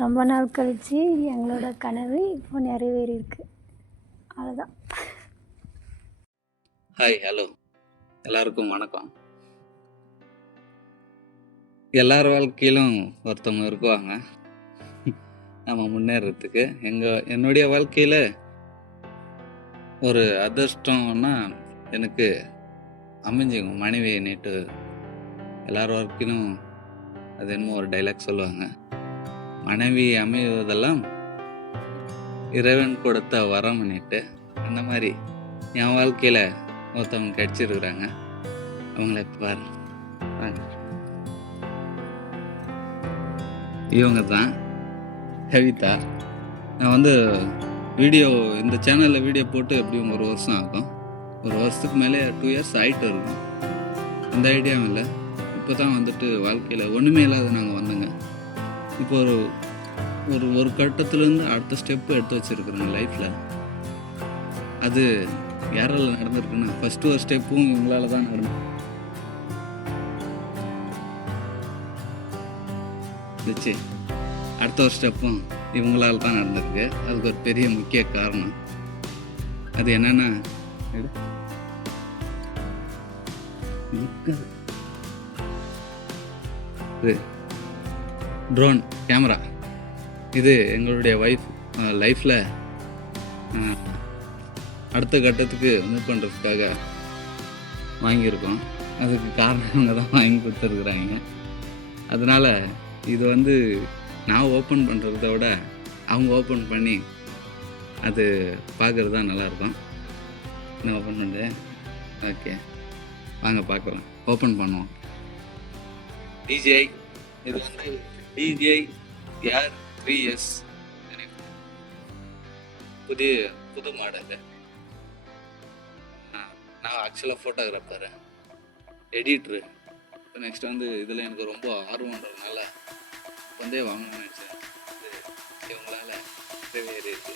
ரொம்ப நாள் கழித்து எங்களோட கனவு இப்போ நிறைவேறியிருக்கு. அவ்வளோதான். ஹாய், ஹலோ, எல்லாருக்கும் வணக்கம். எல்லார் வாழ்க்கையிலும் ஒருத்தவங்க இருக்குவாங்க நம்ம முன்னேறதுக்கு. என்னுடைய வாழ்க்கையில் ஒரு அதிர்ஷ்டம்னா எனக்கு அமைஞ்சுங்க மனைவியை நேற்று. எல்லார் வாழ்க்கையிலும் அது என்னமோ ஒரு டைலாக் சொல்லுவாங்க, மனைவி அமைவதெல்லாம் இறைவன் கொடுத்த வரம் நேற்று. அந்த மாதிரி என் வாழ்க்கையில் ஒருத்தவங்க கிடைச்சிருக்கிறாங்க. அவங்கள பாரு, இவங்க தான் கவிதா. நான் இந்த சேனலில் வீடியோ போட்டு எப்படியும் 1 வருஷம் ஆகும். 1 வருஷத்துக்கு மேலே 2 இயர்ஸ் ஆகிட்டு இருக்கும். அந்த ஐடியாவும் இல்லை. இப்போ தான் வாழ்க்கையில் ஒன்றுமே இல்லாத நாங்கள் வந்தோங்க. இப்போ ஒரு கட்டத்துலேருந்து அடுத்த ஸ்டெப்பு எடுத்து வச்சுருக்குறோங்க லைஃப்பில். அது யாரால் நடந்திருக்குன்னா, ஃபஸ்ட்டு ஒரு ஸ்டெப்பும் இவங்களால தான் நடந்துச்சு. அடுத்த ஒரு ஸ்டெப்பும் இவங்களால தான் நடந்திருக்கு. அதுக்கு ஒரு பெரிய முக்கிய காரணம் அது என்னன்னா, ட்ரோன் கேமரா. இது எங்களுடைய லைஃப்பில் அடுத்த கட்டத்துக்கு மூவ் பண்ணுறதுக்காக வாங்கியிருக்கோம். அதுக்கு காரணம் அவங்க தான் வாங்கி கொடுத்துருக்குறாங்க. அதனால் இது நான் ஓப்பன் பண்ணுறத விட அவங்க ஓப்பன் பண்ணி அது பார்க்குறது தான் நல்லாயிருக்கும். நான் ஓப்பன் பண்ணுறேன். ஓகே, வாங்க பார்க்கலாம். ஓப்பன் பண்ணுவோம். DJI, இது DJI Air 3S புது மாடல். நான் ஆக்சுவலாக ஃபோட்டோகிராஃபரு, எடிட்ரு. நெக்ஸ்ட் இதில் எனக்கு ரொம்ப ஆர்வம்ன்றதுனால வாங்கணும்னு நினச்சேன். இவங்களால நிறைவேறி இருக்கு.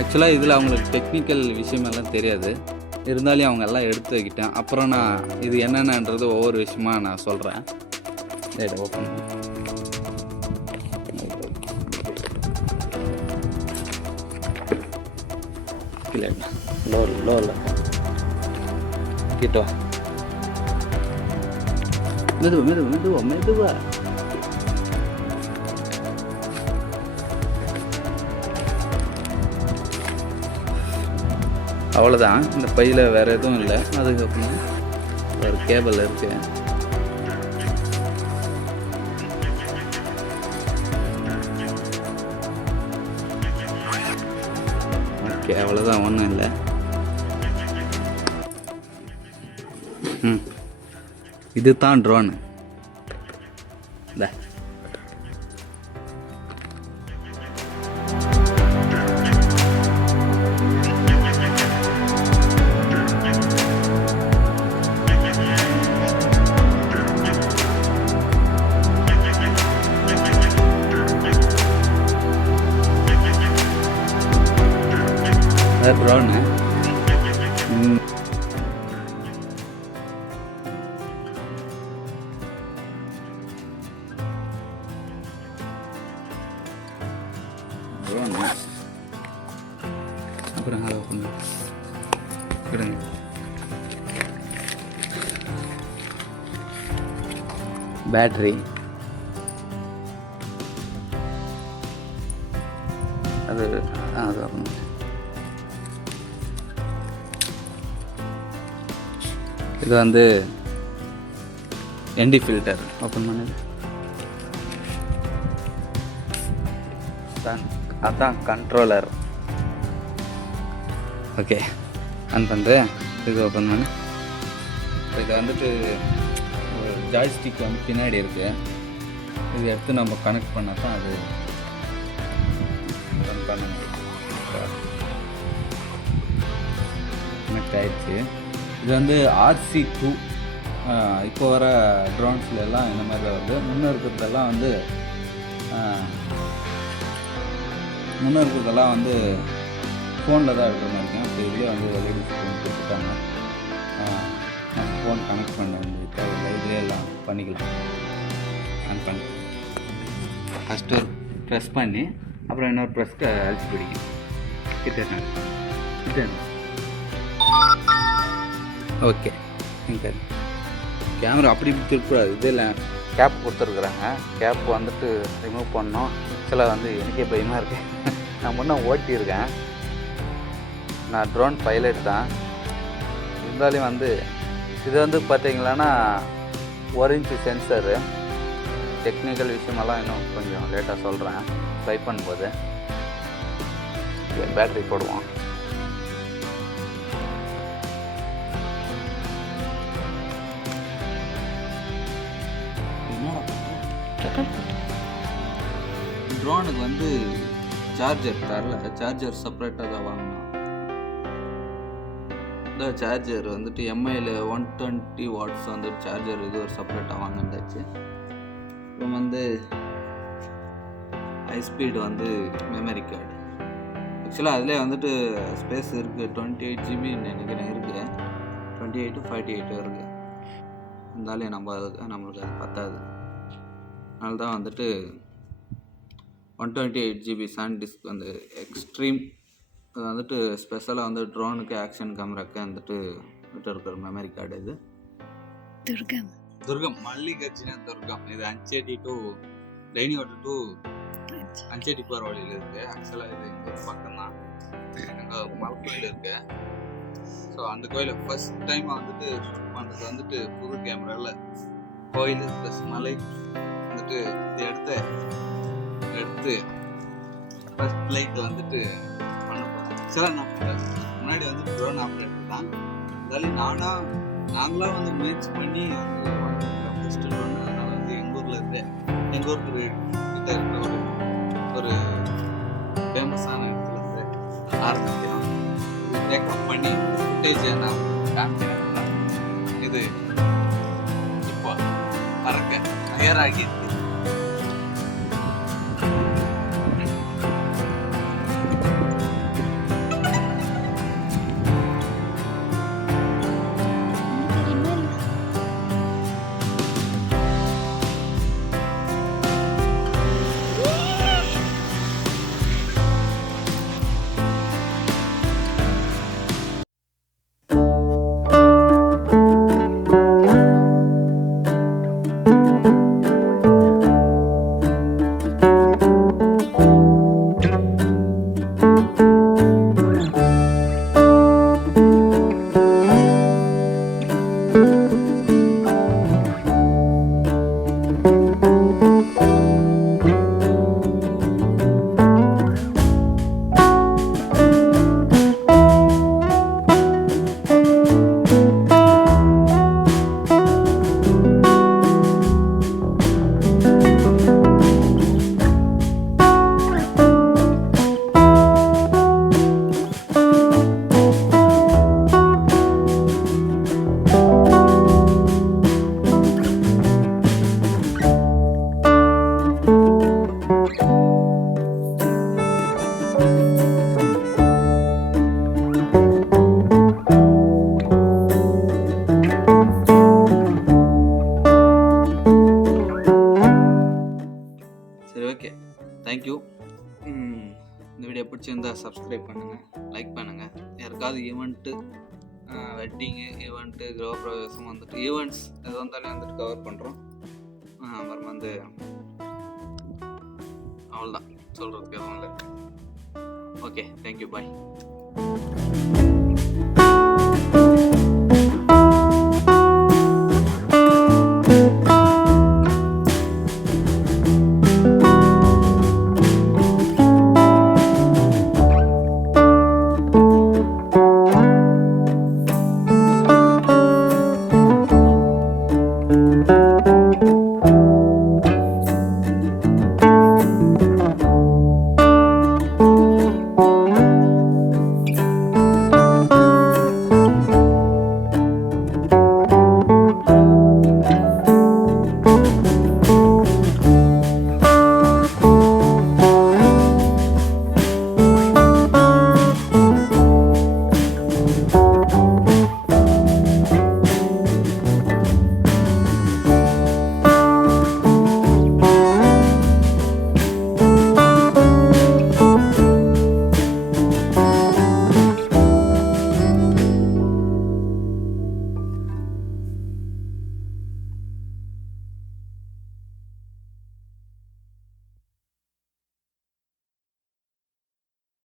ஆக்சுவலாக இதில் அவங்களுக்கு டெக்னிக்கல் விஷயமெல்லாம் தெரியாது. இருந்தாலும் அவங்க எல்லாம் எடுத்து வைக்கிட்டேன். அப்புறம் நான் இது என்னென்னன்றது ஒவ்வொரு விஷயமா நான் சொல்கிறேன். ஓப்பன் இல்லை கிட்டோ மெதுவா அவ்வளோதான். இந்த பையில் வேறு எதுவும் இல்லை. அதுக்கப்புறம் ஒரு கேபிள் இருக்கு. ஓகே, அவ்வளோதான், ஒன்றும் இல்லை. இது தான் ட்ரோனு. இந்த ட்ரோனு அப்புறம் அதை ஓப்பன் விடுங்க. பேட்ரி அது இது ND ஃபில்டர் ஓப்பன் பண்ணுது. அதான் கண்ட்ரோலர். ஓகே, ஆன் பண்ணுறேன். இது ஓப்பன் பண்ணு. இது வந்துட்டு ஜாய்ஸ்டிக் வந்து பின்னாடி இருக்குது. இது எடுத்து நம்ம கனெக்ட் பண்ணால் தான் அது ரன் பண்ண முடியும். கனெக்ட் ஆகிடுச்சு. இது வந்து RC2. இப்போ வர ட்ரோன்ஸில் எல்லாம் இந்த மாதிரி தான் வருது. முன்னே இருக்கிறதெல்லாம் வந்து ஃபோனில் தான் எடுக்கிற மாதிரி இருக்கும். இப்போ இதுலேயே வந்து LED ஸ்க்ரீன் கொடுத்துட்டாங்க. நம்ம ஃபோன் கனெக்ட் பண்ண வேண்டியது இதுலேயே எல்லாம் பண்ணிக்கலாம். ஆன் பண்ணி ஃபஸ்ட்டு ஒரு ப்ரெஸ் பண்ணி அப்புறம் இன்னொரு ப்ரெஸ்க்கு அழிச்சு பிடிக்கும். கிட்ட ஓகே. இங்கே கேமரா அப்படி திருக்கூடாது. இதில் கேப் கொடுத்துருக்குறாங்க. கேப் வந்துட்டு ரிமூவ் பண்ணோம். ஆக்சுவலாக வந்து எனக்கே பயமாக இருக்குது. நான் முன்னே ஓட்டியிருக்கேன். நான் ட்ரோன் பைலட் தான். இருந்தாலும் வந்து இது வந்து பார்த்தீங்களான்னா 1 இன்ச்சு சென்சரு. டெக்னிக்கல் விஷயமெல்லாம் இன்னும் கொஞ்சம் லேட்டாக சொல்கிறேன் ட்ரை பண்ணும்போது. பேட்டரி போடுவோம். ட்ரோனுக்கு வந்து சார்ஜர் தரல. சார்ஜர் செப்பரேட்டாக தான் வாங்கணும். இந்த சார்ஜர் வந்துட்டு MIயில் 120 வாட்ஸ் வந்து சார்ஜர் இது ஒரு செப்பரேட்டாக வாங்கிட்டாச்சு. அப்புறம் வந்து ஹை ஸ்பீடு வந்து மெமரி கார்டு. ஆக்சுவலாக அதிலே வந்துட்டு ஸ்பேஸ் இருக்குது. 28 GB நினைக்கிறேன் இருக்குது. 28 to 48 இருக்குது. இருந்தாலும் நம்மளுக்கு அது பத்தாது. அதனால தான் வந்துட்டு 128 GB SanDisk வந்து எக்ஸ்ட்ரீம். அது வந்துட்டு ஸ்பெஷலாக வந்து ட்ரோனுக்கு ஆக்ஷன் கேமராக்கு வந்துட்டு இருக்கிற மெமரி கார்டு. இது துர்கம் மல்லிகார்ஜுன துர்கம். இது அஞ்சேட்டி டு டைனியோட்டு டு அஞ்சேட்டி போகிற வழியில் இருக்குது. ஆக்சுவலாக இது எங்கள் பக்கம் தான். எங்கள் மலை கோயில் இருக்குது. ஸோ அந்த கோயிலை ஃபஸ்ட் டைம் வந்துட்டு ஷூட் பண்ணுறது வந்துட்டு புது கேமராவில் கோயில் ப்ளஸ் மலை வந்துட்டு இது எடுத்து ஃபஸ்ட் லைட் வந்துட்டு பண்ண போகிறேன். ஆக்சுவலாக நான் முன்னாடி வந்து ட்ரோன் ஆப்ரேட்டர் தான். இருந்தாலும் நாங்களாம் வந்து முயற்சி பண்ணி வந்து ஃபஸ்ட்டு ட்ரோன். அதனால் வந்து எங்கள் ஊருக்கு கிட்ட இருக்கிற ஒரு ஃபேமஸான இடத்துல இருந்து ஆரம்பிக்கிறோம். டேக்அப் பண்ணி ஃபுட்டேஜ் நான் காமிக்கிறேன். இது இப்போ பறக்க தயாராகி இருக்கு. தேங்க்யூ. இந்த வீடியோ பிடிச்சிருந்தா சப்ஸ்கிரைப் பண்ணுங்கள், லைக் பண்ணுங்கள். யாருக்காவது ஈவெண்ட்டு, வெட்டிங்கு ஈவெண்ட்டு, கிரகப்பிரவேசம் வந்துட்டு ஈவெண்ட்ஸ் எது வந்தாலும் வந்துட்டு கவர் பண்ணுறோம். அப்புறம் வந்து அவ்வளோதான், சொல்கிறதுக்கு எதுவும் இல்லை. ஓகே, தேங்க்யூ, பாய்.